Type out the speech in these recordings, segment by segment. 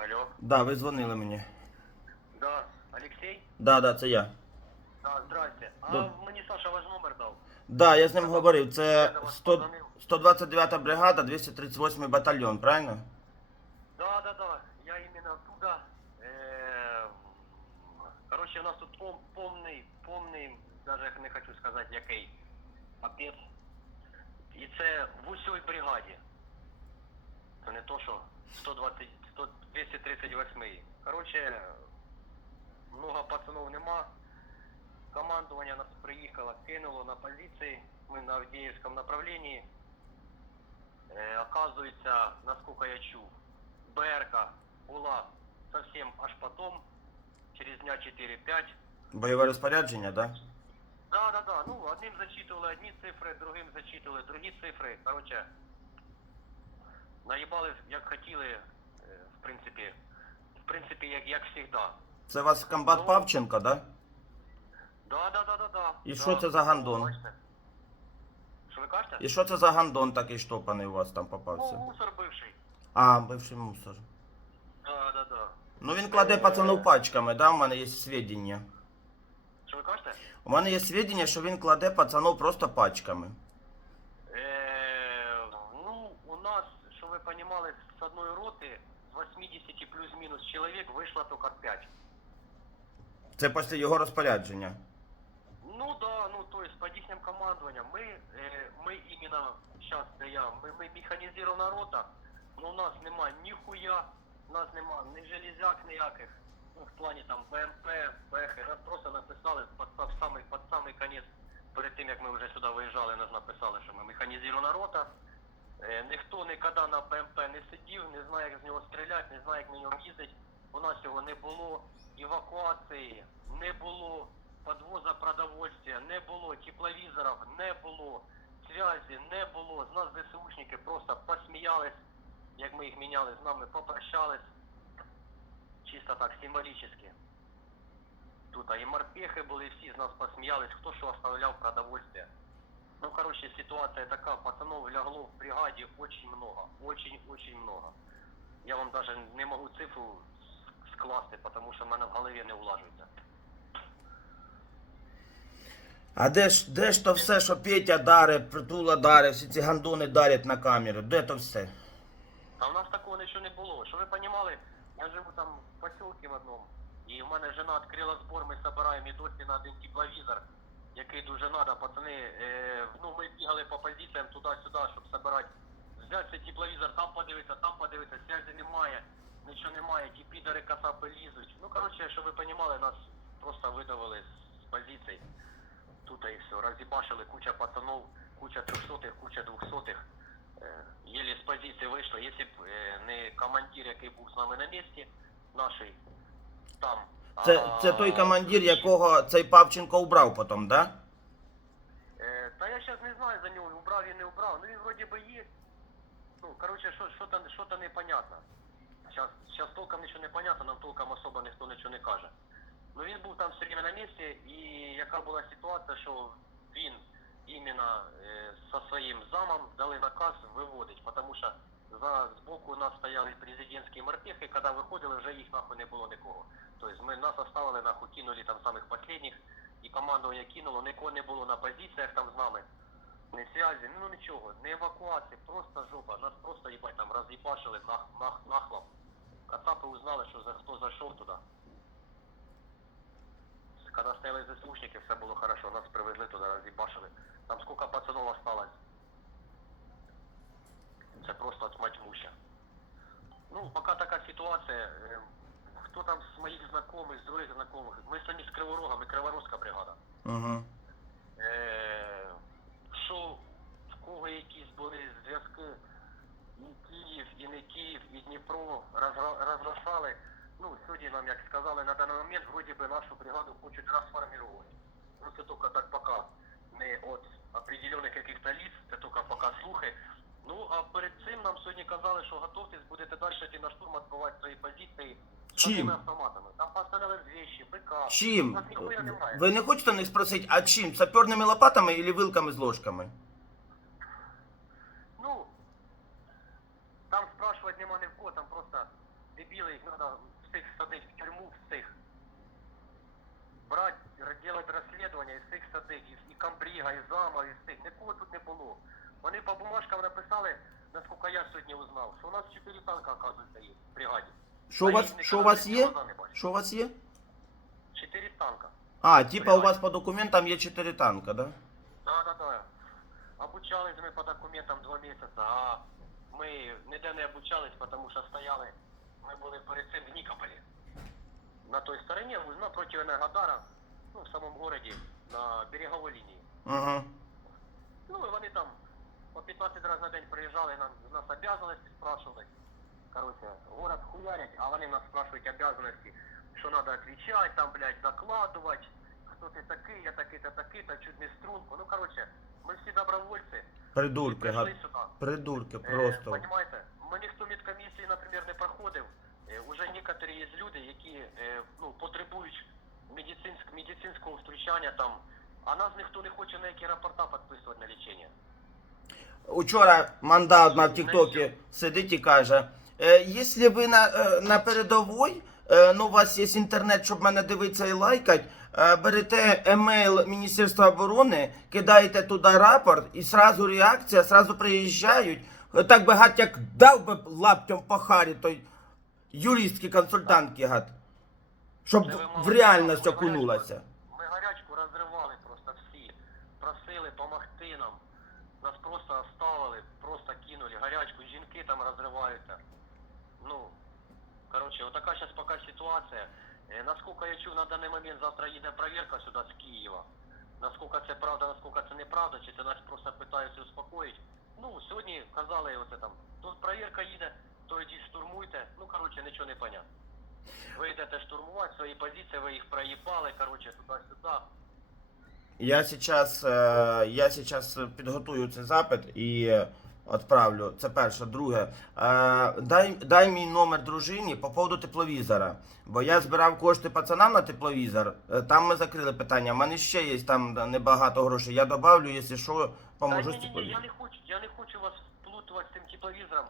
Алло. Да, ви дзвонили мені. Да, Алексей? Да, да, це я. Да, здрасте. А Да. мені Саша ваш номер дав. Да, я з ним говорив. Це Я до вас 100, подзвонив. 129 бригада, 238 батальйон, правильно? Да, да, да. Я именно оттуда. Е, Короче, у нас тут пом, повний, повний, даже не хочу сказати який, папець. І це в усій бригаді. Це не то, що 120, 100, 238. Короче, много пацанов нема. Командування нас приїхало, кинуло на позиції. Ми на Авдіївському направленні. Е, оказується, насколько я чув, БРК була совсем аж потом, через дня 4-5. Бойове розпорядження, да? Да, да, да. Ну, одним зачитували одні цифри, другим зачитували другі цифри. Короче, наїбали як хотіли, е, в принципі, в принципі, як, як завжди. Це у вас комбат Ну. Павченко, да? Да, да, да, да, да. І да. що це за гандон? Що ви кажете? І що це за гандон такий штопаний у вас там Ну, попався? мусор бивший. А, бивший мусор. Да, да, да. Ну він кладе пацанов пачками, да? У мене є свідчення. Що ви кажете? У мене є свідчення, що він кладе пацанов просто пачками. Е, ну, у нас, що ви розуміли, з одної роти 80 плюс-мінус чоловік вийшло тільки 5. Це після його розпорядження. Ну да, ну то есть под їхнім командуванням. Ми, е, ми іменно, зараз де я, ми, ми механізована рота, но у нас нема ніхуя, у нас нема ні железяк ніяких, ну в плані там БМП, Бехи, нас просто написали під, під, самий, під самий конець, перед тим як ми вже сюди виїжджали, нас написали, що ми механізована рота. Е, ніхто ніколи на БМП не сидів, не знає, як з нього стріляти, не знає, як на ньому їздить. У нас цього не було. Евакуації не було, подвоза продовольствия не було, тепловізорів не було, зв'язі не було. З нас ДСУшники просто посміялись, як ми їх міняли, з нами попрощались. Чисто так, символічно. Тут а і морпехи були, всі з нас посміялись, хто що оставляв продовольствие. Ну, короче, ситуация такая, пацанов лягло в бригаде очень много, очень-очень много. Я вам даже не могу цифру скласти, потому що в мене в голові не влажується. А де ж, де ж то все, що Петя дарить, притула дарить, всі ці гандони дарять на камеру? Де то все? А в нас такого нічого не було. Що ви розуміли, я живу там в поселке в одному, і в мене жена відкрила збор, ми збираємо і досі на один тепловізор, який дуже треба, пацани. Е, ну, ми бігали по позиціям туди-сюди, щоб збирати. Цей тепловізор, там подивитися, там подивитися, зв'язі немає, нічого немає, ті підари кацапи лізуть. Ну, коротше, щоб ви розуміли, нас просто видавили з позицій. Тут і все, роз'їбашили куча пацанов, куча трьохсотих, куча двохсотих. Е, Єлі з позиції вийшло. Якщо б е, не командир, який був з нами на місці, нашій там. Це, це той командир, якого цей Павченко убрав потім, да? Е, Та я зараз не знаю за нього, убрав він не убрав. Ну він вроді би є. Ну, коротше, що, що, там, що там непонятно. Зараз, зараз толком нічого не понятно, нам толком особо ніхто нічого не каже. Ну він був там все время на місці, і яка була ситуація, що він іменно е, со своїм замом дали наказ виводить, тому що за збоку нас стояли президентські морпехи, коли виходили, вже їх нахуй не було нікого. Тобто ми нас оставили, нахуй кинули там самих последних, і командування кинуло, нікого не було на позиціях там з нами. Не связі, ну нічого, не евакуації, просто жопа. Нас просто їбать там роз'їбашили нах, нах, нахлоп. Кацапи узнали, що за хто зайшов туди. Когда стояли ЗСУшники, все було хорошо, нас привезли туди, роз'їбашили. Там сколько пацанов осталось. Це просто тьмать-муща. Ну, пока така ситуація. Хто там з моїх знайомих, з других знайомих, ми самі з Криворога, ми Криворозька бригада. Е, що в кого якісь були зв'язки і Київ, і не Київ, і Дніпро розрушали. Ну, сьогодні нам, як сказали, на даний момент вроді би нашу бригаду хочуть розформувати. Ну, це тільки так поки не от определених яких-то лиц, це тільки поки слухи. Ну, а перед цим нам сьогодні казали, що готовтесь, будете далі йти на штурм, відбивати свої позиції Чим? Там поставили вещи, БК. Чим? Нас ніхуя немає. Ви не хочете в них спросити, а чим? Саперними лопатами или вилками з ложками? Ну, там спрашивать нема ні в кого, там просто дебіли їх треба всіх садити в тюрму, всіх. Брать, делать розслідування і всіх садити, і, і комбріга, і зама, і всіх. Нікого тут не було. Вони по бумажкам написали, наскільки я сьогодні узнав, що у нас 4 танка, оказується, є в бригаді. Що у вас, що у вас є? Що у вас є? 4 танка. А, типа у вас по документам є 4 танка, да? Да, да, да. Обучались ми по документам два місяці, а ми ніде не обучались, тому що стояли, ми були перед цим в Нікополі. На той стороні, напроти Енергодара, ну, в самому городі, на береговій лінії. Угу. Ну, і вони там по 15 разів на день приїжджали, нам, нас обязанности спрашивали. Короче, город хуярять, а вони нас спрашивають обязанности, що надо отвечать, там, блядь, докладывать, хто ти такий, я такий-то, такий-то, чуть не струнку. Ну, короче, ми всі добровольці, Придурки, гад. Придурки Е, просто. Понимаете, ми ніхто медкомісії, наприклад, не проходив. Е, Уже некоторі є люди, які е, ну, потребують медицинськ, медицинського втручання там, а нас ніхто не хоче на які рапорта підписувати на лічення. Учора манда одна в Тіктокі сидить і каже: е, якщо ви на, е, на передовій, е, ну у вас є інтернет, щоб мене дивитися і лайкать, е, берете емейл Міністерства оборони, кидаєте туди рапорт, і сразу реакція, сразу приїжджають. Е, Так би гад як дав би лаптем по харі той юристський консультантки гад. Щоб в реальність окунулася. Ми гарячку розривали просто всі. Просили допомогти нам. Нас просто оставили, просто кинули. Гарячку, жінки там розриваються. Ну, коротше, отака зараз поки ситуація. Е, Наскільки я чув, на даний момент завтра їде перевірка сюди з Києва. Наскільки це правда, наскільки це неправда, чи це нас просто питаються успокоїти. Ну, сьогодні казали оце там, то перевірка їде, то йдіть штурмуйте. Ну, коротше, нічого не понятно. Ви йдете штурмувати свої позиції, ви їх проїбали, коротше, туди-сюди. Я сейчас, е, я сейчас підготую цей запит і відправлю. Це перше. Друге, е, дай, дай мій номер дружині по поводу тепловізора. Бо я збирав кошти пацанам на тепловізор. Е, Там ми закрили питання. У мене ще є там небагато грошей. Я добавлю, якщо що, поможу ні, ні, ні, я не хочу, я не хочу вас вплутувати з цим тепловізором.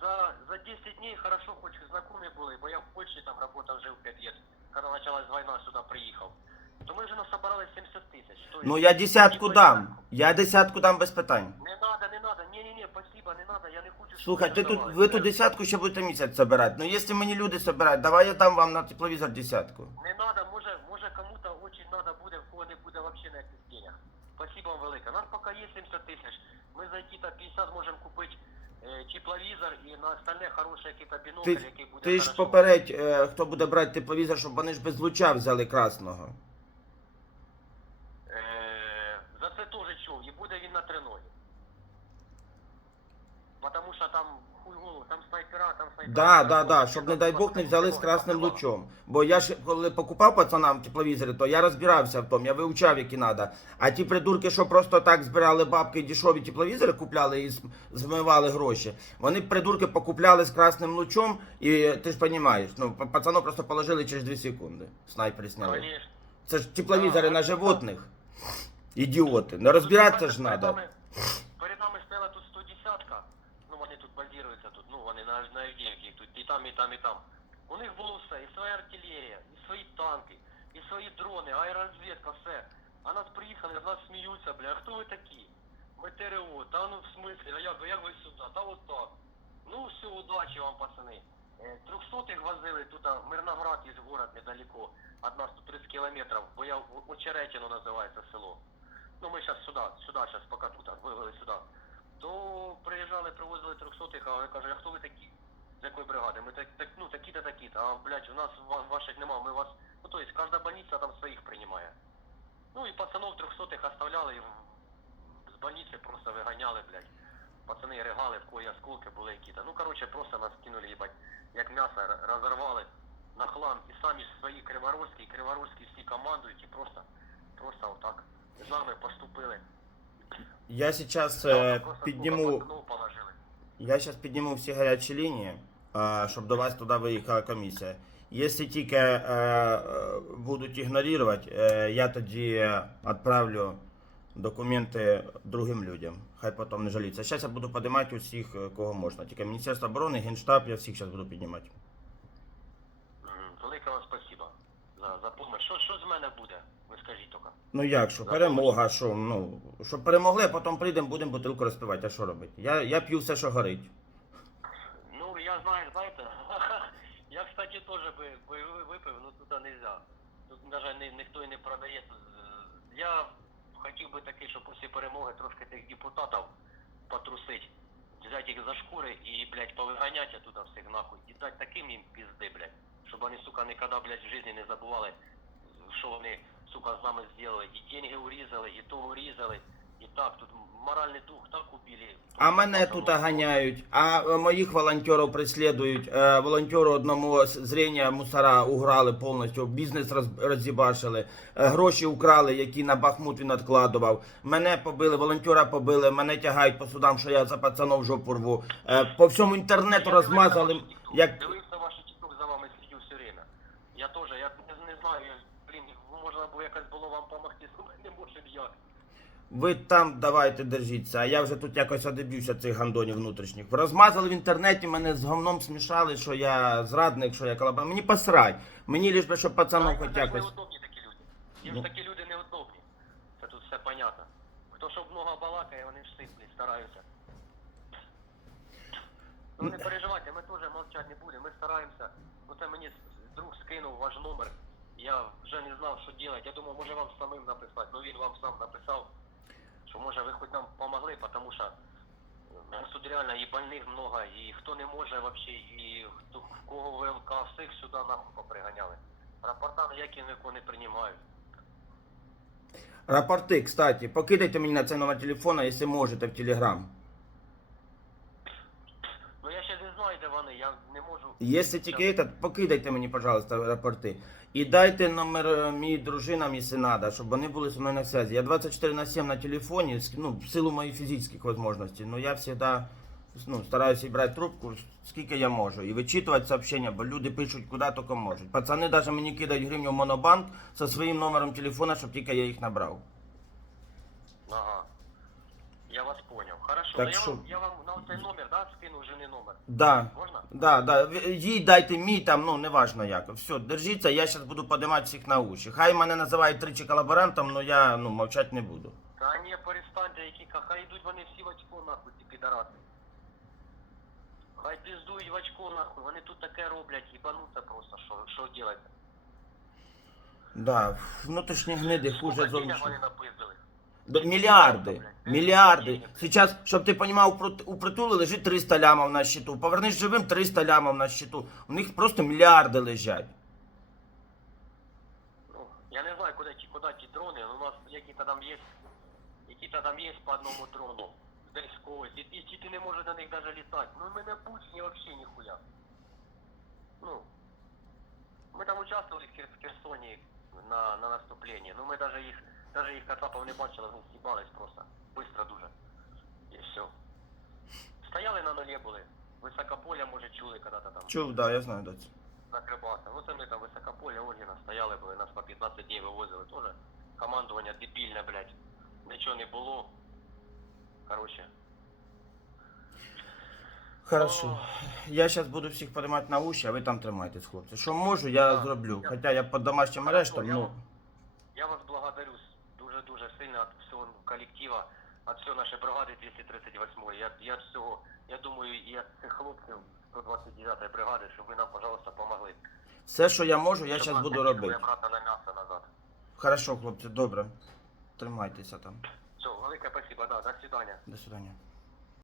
За, за 10 днів хорошо хоч знайомі були, бо я в Польщі там працював жив 5 років, коли почалась війна, сюди приїхав. То ми вже насобирали 70 тисяч. То Ну я десятку дам. Я десятку дам без питань. Не надо, не надо, ні, ні, ні, спасибо, не надо, я не хочу, щоб Слухай, ви ти тут, ви ту десятку ще будете місяць собирати. Ну якщо мені люди собирають, давай я дам вам на тепловізор десятку. Не надо, може, може кому-то очень надо буде, в кого не буде вообще на яких денег. Спасибо вам велике. Нам поки є 70 тисяч. Ми за які-то 50 можемо купити е, тепловізор і на остальне хороше який-то бінокль, Ти, який буде ти ж хорошо. попередь, е, хто буде брати тепловізор, щоб вони ж без луча взяли красного. Е, за це теж чув, і буде він на треногі. Потому що там хуй голову, там снайпера, там снайпера. Да, там да, да, щоб не дай Бог не взяли з красним лучом. Бо я ж коли покупав пацанам тепловізори, то я розбирався в тому, я вивчав, які треба. А ті придурки, що просто так збирали бабки дешеві тепловізори, купляли і змивали гроші. Вони придурки покупляли з красним лучом, і ти ж розумієш, ну пацану просто положили через 2 секунди. Снайпери сняли. Конечно. Це ж тепловізори Да, на животних. Ідіоти. Не розбиратися ж треба. нами- Перед нами стояла тут 110-ка, ну вони тут базуються тут, ну вони на, на Авдіївці, тут і там, і там, і там. У них було все, і своя артилерія, і свої танки, і свої дрони, аеророзвідка, все. А нас приїхали, з нас сміються, бля, а хто ви такі? Ми ТРО, та ну в смислі, а як, як ви сюди, та от так. Ну все, удачі вам, пацани. Е, Трьохсотих возили тут, Мирноград є город недалеко, от нас тут 30 кілометрів, бо я Очеретино називається село. Ну ми зараз сюди, сюди зараз, поки тут а, вивели сюди. То приїжджали, привозили трьохсотих, а вони кажуть, а хто ви такі? З якої бригади? Ми так, так ну такі-то такі-то, а блядь, у нас ваших нема, ми вас. Ну то есть кожна больниця там своїх приймає. Ну і пацанов трьохсотих оставляли і з больниці просто виганяли, блядь. Пацани ригали, в кої осколки були які-то. Ну короче, просто нас кинули, їбать, як м'ясо розорвали на хлам. І самі свої криворозькі, і криворозькі всі командують і просто, просто отак з нами поступили. Я Просто сколько підніму. положили. Я зараз підніму всі гарячі лінії, щоб до вас туди виїхала комісія. Якщо тільки е, е, будуть ігнорувати, е, я тоді відправлю документи другим людям. Хай потім не жаліться. Зараз я буду піднімати усіх, е, кого можна. Тільки Міністерство оборони, Генштаб, я всіх зараз буду піднімати. велике вам спасибо за, за помощь. Що, що з мене буде? Ви скажіть тільки. Ну як що, перемога, що, ну, щоб перемогли, а потім прийдемо, будемо бутилку розпивати, а що робити? Я, я п'ю все, що горить. Ну, я знаю, знаєте, я, кстати, теж би, би ви- випив, ну тут нельзя. Тут навіть ні, ніхто і не продає. Е, Я хотів би таки, щоб після перемоги трошки тих депутатів потрусить, взяти їх за шкури і, блядь, повиганяти туди всіх нахуй. І дати таким їм пізди, блядь. Щоб вони, сука, ніколи, блядь, в житті не забували, що вони, сука, з нами зробили. І деньги урізали, і то урізали. І так, тут моральний дух так убили. А мене тут ганяють, а е, моїх волонтерів преслідують. Е, Волонтеру одному з- зрення мусора уграли повністю, бізнес роз- роз'їбашили, е, гроші украли, які на Бахмут він відкладував. Мене побили, волонтера побили, мене тягають по судам, що я за пацанов жопу рву. По всьому інтернету розмазали. Як... Дивився ваші тікток за вами слідів все время. Я теж, я не, не знаю, я, блін, можна було якось було вам допомогти, не можемо як. Ви там давайте держіться, а я вже тут якось одеб'юся цих гандонів внутрішніх. Розмазали в інтернеті, мене з говном смішали, що я зрадник, що я колаборант. Мені посрать. Мені лиш би, щоб Знаєте, хоч якось. неудобні такі люди. Їм Ну. ж такі люди неудобні. Це тут все понятно. Хто щоб много балакає, вони ж сиплі, стараються. Ну не переживайте, ми теж мовчати не будемо, ми стараємося. Оце мені друг скинув ваш номер. Я вже не знав, що робити. Я думав, може вам самим написати. Ну він вам сам написав, що може ви хоч нам помогли, тому що нас тут реально і больних много, і хто не може вообще, і хто в кого ВЛК, всіх сюди нахуй поприганяли. Рапорта ніякі ніхто не приймають. Рапорти, кстати, покидайте мені на цей номер телефона, якщо можете, в Телеграм. Ну я ще не знаю, де вони, я не можу. Якщо тільки этот, покидайте мені, пожалуйста, рапорти. І дайте номер е, мій дружинам, якщо треба, щоб вони були зі мною на связи. Я 24 на 7 на телефоні, ну, в силу моїх фізичних можливостей. Но я завжди ну, стараюся брати трубку, скільки я можу. І вичитувати сообщення, бо люди пишуть куди тільки можуть. Пацани навіть мені кидають гривню в монобанк зі своїм номером телефона, щоб тільки я їх набрав. Я вас понял. Хорошо. Так ну, я, вам, я вам на цей номер, да, скину жени номер. Да. Можна? Да, да. Їй дайте мій там, ну неважно як. Все, держіться, я зараз буду подимати всіх на уші. Хай мене називають тричі колаборантом, але я ну, мовчати не буду. Та ні, перестаньте, які хай йдуть вони всі в очко нахуй, ці підарати. Хай піздують в очко нахуй, вони тут таке роблять, їбануться просто, що, що делать? Да, внутрішні гниди хуже вони напиздили? Мільярди, мільярди. Сейчас, щоб ти розумів, у притулі лежить 300 лямів на счету. Повернись живим 300 лямів на счету. У них просто мільярди лежать. Ну, я не знаю, куди ті, куди ті дрони, але у нас які-то там є, які-то там є по одному дрону. Десь когось. І, і ті ти не може на них навіть літати. Ну, ми не пучні взагалі ніхуя. Ну, ми там участвували в Херсоні на, на наступленні. Ну, ми навіть їх, навіть їх кацапов не бачили, вони з'їбались просто. Быстро дуже. І все. Стояли на нулі були. Високополя, може, чули коли-то там. Чув, да, я знаю, доці. Закрибався. Ну це ми там високополя, Ольгіна стояли, були, нас по 15 днів вивозили теж. Командування дебільне, блядь. Нічого не було. Короче. Хорошо. Я зараз буду всіх подимати на уші, а ви там тримайтесь, хлопці. Що можу, я зроблю. Я- Хоча я під домашнім арештом, ну. Я вас благодарю дуже-дуже сильно від всього колектива, від всього нашої бригади 238 Я, я всього, я думаю, і від цих хлопців 129 бригади, щоб ви нам, пожалуйста, помогли. Все, що я можу, я зараз буду робити. брата на м'ясо назад. Хорошо, хлопці, добре. Тримайтеся там. Все, велике спасибо, да, до свидання. До свидання.